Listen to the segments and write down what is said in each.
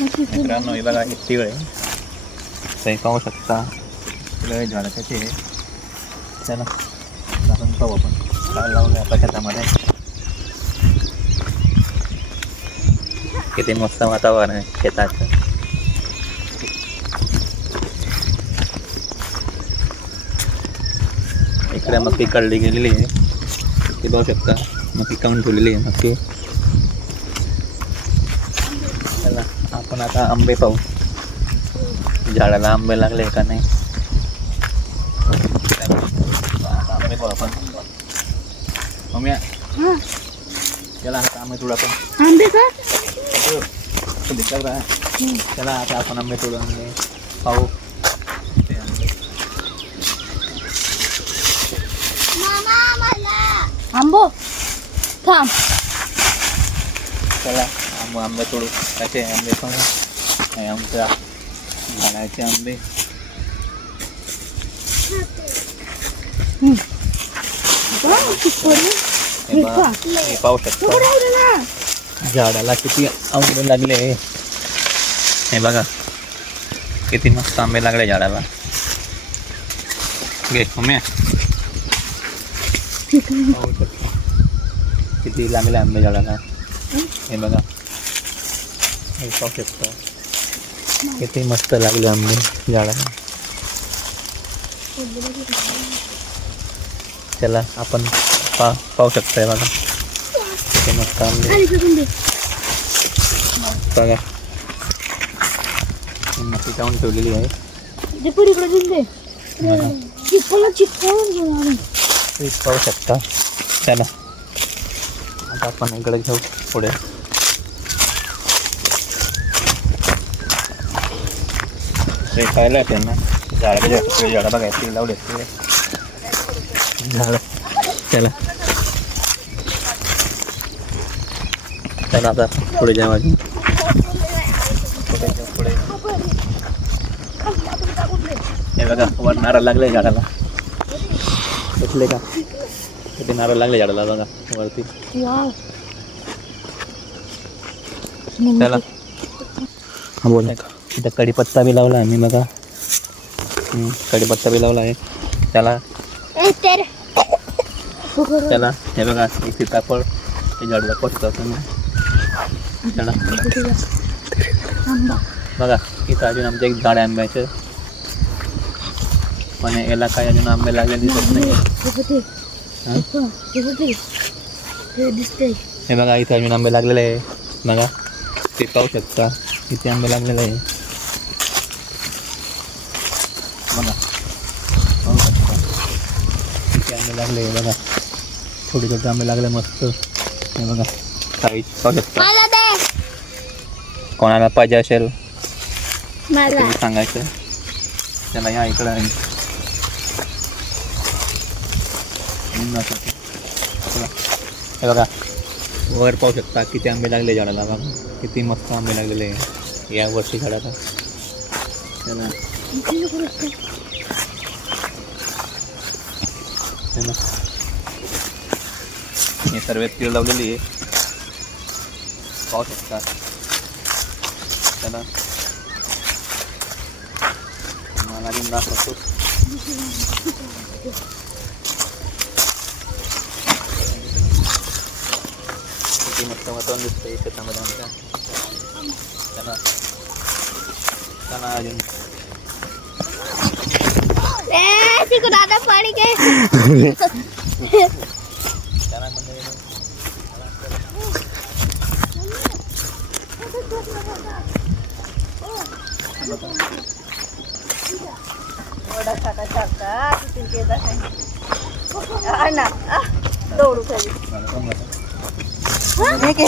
मित्रांनो हे बघा किती वेळ काही पाहू शकता सगळे झाडं कसे आहे. चला आपण पाहू आपण काय लावलं आपल्या शेतामध्ये. किती मस्त वातावरण आहे शेताचं. इकडे मक्की काढली गेलेली आहे. ते पाहू शकता मक्की काढून ठेवलेली आहे मक्की. चला आपण आता आंबे पाहू, झाडाला आंबे लागले का नाही. आंबे पाहू आपण. मम्या चला आता आंबे तोडू आपण. आंबे का दिसत का. चला आता आपण आंबे तोडू. आंबे पाहू ते आंबे. आंबो थांब. चला आंबे तोडू. कसे आंबे पाहू. हे आमच्या झाडाचे आंबे. हे पाहू शकता झाडाला किती आंबे लागले. हे बघा किती मस्त आंबे लागले झाडाला. घे मम्मी. पाहू शकता किती लागले आंबे झाडाला. हे बघा हे पाहू शकता किती मस्त लागले आंबे झाडाला. चला आपण पाहू शकता. हे बघा किती मस्त आंबे. बघा मक्की काढून ठेवलेली आहे. पाहू शकता. चला आता आपण इकडे घेऊ पुढे. ते खायला त्यांना झाडं झाडं बघायची लावले झाडं. चला चला आता पुढे जाऊ. अजून पुढे हे बघा वर नारळ लागले झाडाला. दिसले का किती नारळ लागले झाडाला बघा वरती. चला हा बोल. इथं कढीपत्ता बी लावला आम्ही बघा. कढीपत्ता बी लावला आहे. चला चला हे बघा एक सीताफळ हे झाडाला पोचतो तुम्ही. चला बघा इथं अजून आमचं एक झाड आहे आंब्याचं. पण याला काय अजून आंबे लागले दिसत नाही. हे बघा इथे अजून आंबे लागलेले आहे. बघा ते पाहू शकता किती आंबे लागलेले आहे. बघा पाहू शकता किती आंबे लागले आहे. बघा छोटे छोटे आंबे लागले मस्त. हे बघा काही पाहू शकता. कोणाला पाहिजे असेल तुम्ही सांगायचं. त्याला या इकडं आहे. हे बघा वर पाहू शकता किती आंबे लागले झाडाला. बघा किती मस्त आंबे लागलेले आहे या वर्षी झाडाला. हे सर्व तीळ लावलेली आहे पाहू शकता. चला मला घेऊन दाखवतो. किती मस्त वातावरण दिसतंय शेतामध्ये आमच्या. चला चला अजून दादा पाणी काय चला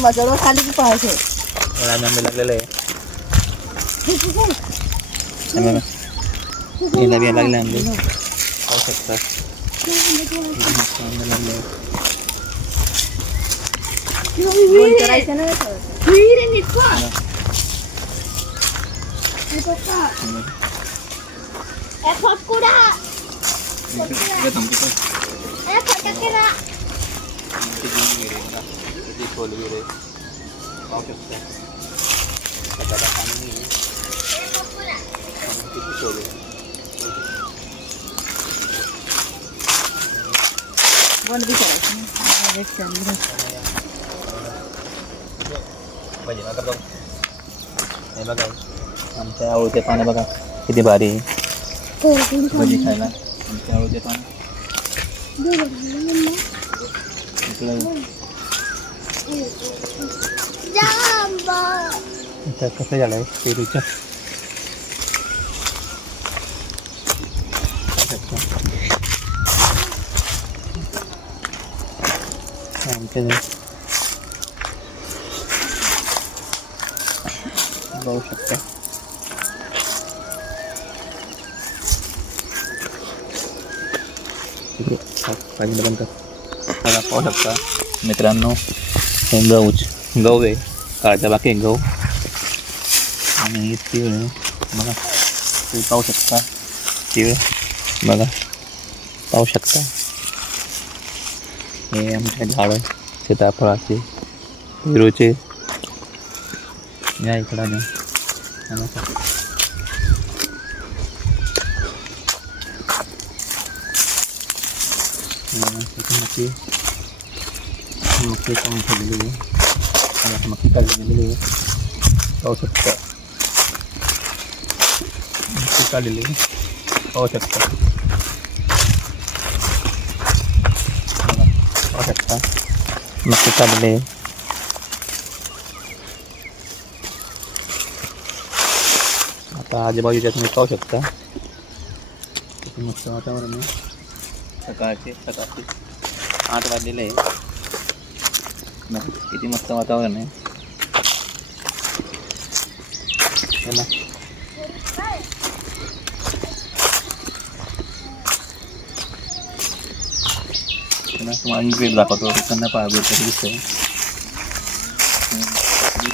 म्हणजे खाली पाहायचे आंबे लागलेले आहे. याला बी लागले आंबे पाहू शकता. आंबे लागले किती खोल गिरे पाहू शकता. बंद भी करायचं एक चांगलं भजी नका बघ. हे बघा आमच्या आवळीचे पानं बघा किती भारी भजी खायला. आमच्या आवळीचे पानं इकडं कसं झालं आहे पेरूच्या आमच्या बघू शकता. पाहिजे पण बघा पाहू शकता मित्रांनो. हे गहू आहे काळच्या बाकी गहू आणि तीळ आहे बघा. तुम्ही पाहू शकता तीळ बघा पाहू शकता. हे आमचे झाडं सीताफळाचे पेरूचे या इकडं मक्की काढून ठेवलेली आहे. मक्की काढली गेलेली आहे पाहू शकता. मक्की काढलेली पाहू शकता. पाहू शकता मक्की काढलेली आहे. आता आजूबाजूच्या तुम्ही पाहू शकता किती मस्त वातावरण आहे. सकाळचे 8 वाजलेले आहे. किती मस्त वातावरण आहे. चला तुम्हाला ग्रेड दाखवतो. त्यांना पहा ग्रेड कधी दिसतंय.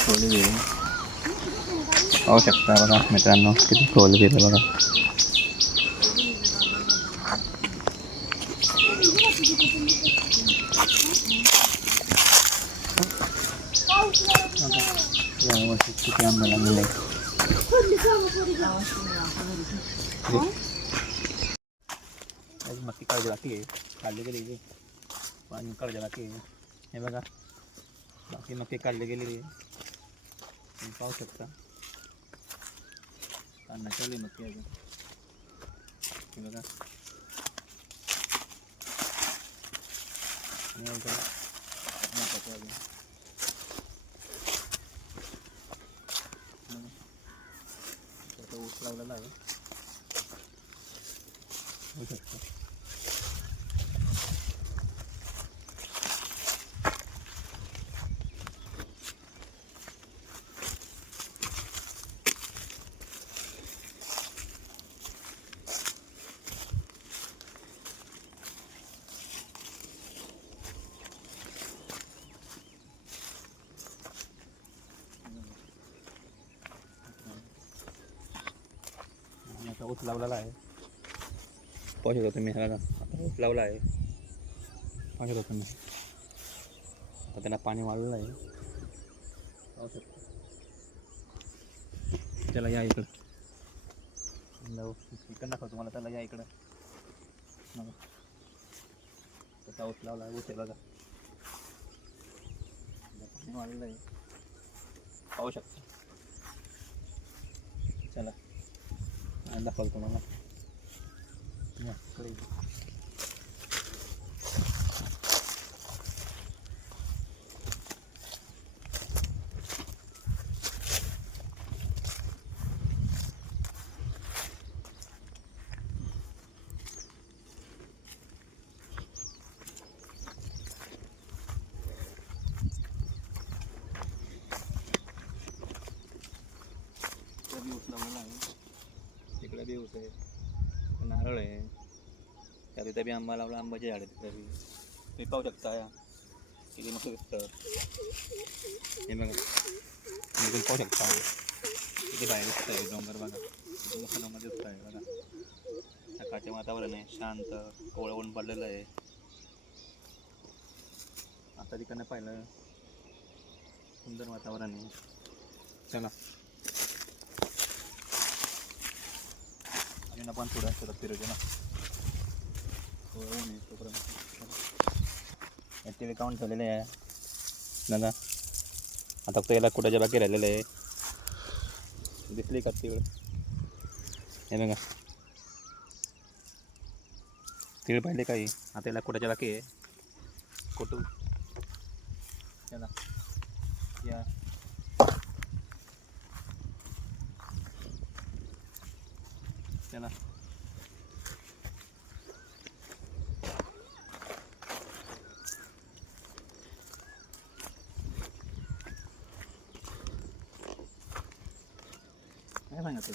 खोल पाहू शकता बघा मित्रांनो किती खोल गेलं बघा. किती आंबा लागलेला आहे. मक्की काढली बाकी आहे. काढली गेली पाणी काढली बाकी आहे. हे बघा बाकी मक्की काढली गेलेली आहे. तुम्ही पाहू शकता काढणं चालू आहे मक्की अजून. हे बघा ऊस लावलेला आहे होऊ शकतो. ऊस लावलेला आहे पाहू शकता तुम्ही. बघा आता ऊस लावला आहे पाहू शकता तुम्ही. आता त्याला पाणी वाढलेलं आहे पाहू शकता. त्याला या इकडं इकडं दाखव तुम्हाला. त्याला या इकडं त्याचा ऊस लावला आहे. ऊस आहे बघा पाणी वाढलेलं आहे पाहू शकता. चला दाखवतो तुम्हाला. ऊस लावलेला आहे. तिकडे बी ऊस आहे. नारळ आहे. त्या तिथे बी आंबा लावला. आंब्याचे झाड आहे तिथे बी. तुम्ही पाहू शकता या किती मस्त दिसतं. हे बघा तुम्ही पाहू शकता किती बाहेर दिसतं आहे. डोंगर बघा किती मस्त डोंगर दिसत आहे बघा. सकाळचे वातावरण आहे शांत. कोवळं ऊन पडलेलं आहे. आता तिकडनं पाहिलं सुंदर वातावरण आहे. चला अजून आपण थोडं फिरवतो ना. कोवळं ऊन आहे तोपर्यंत. हे तिळ काढून ठेवलेले आहे बघा. आता फक्त याला कुटाच्या बाकी राहिलेलं आहे. दिसली का तीळ? हे बघा तीळ पाहिले काही. आता याला कुटाच्या बाकी आहे. कुटू चला या चला. काय सांगत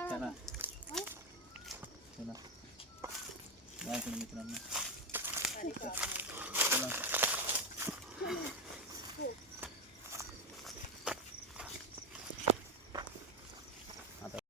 चला चला बाय मित्रांनो.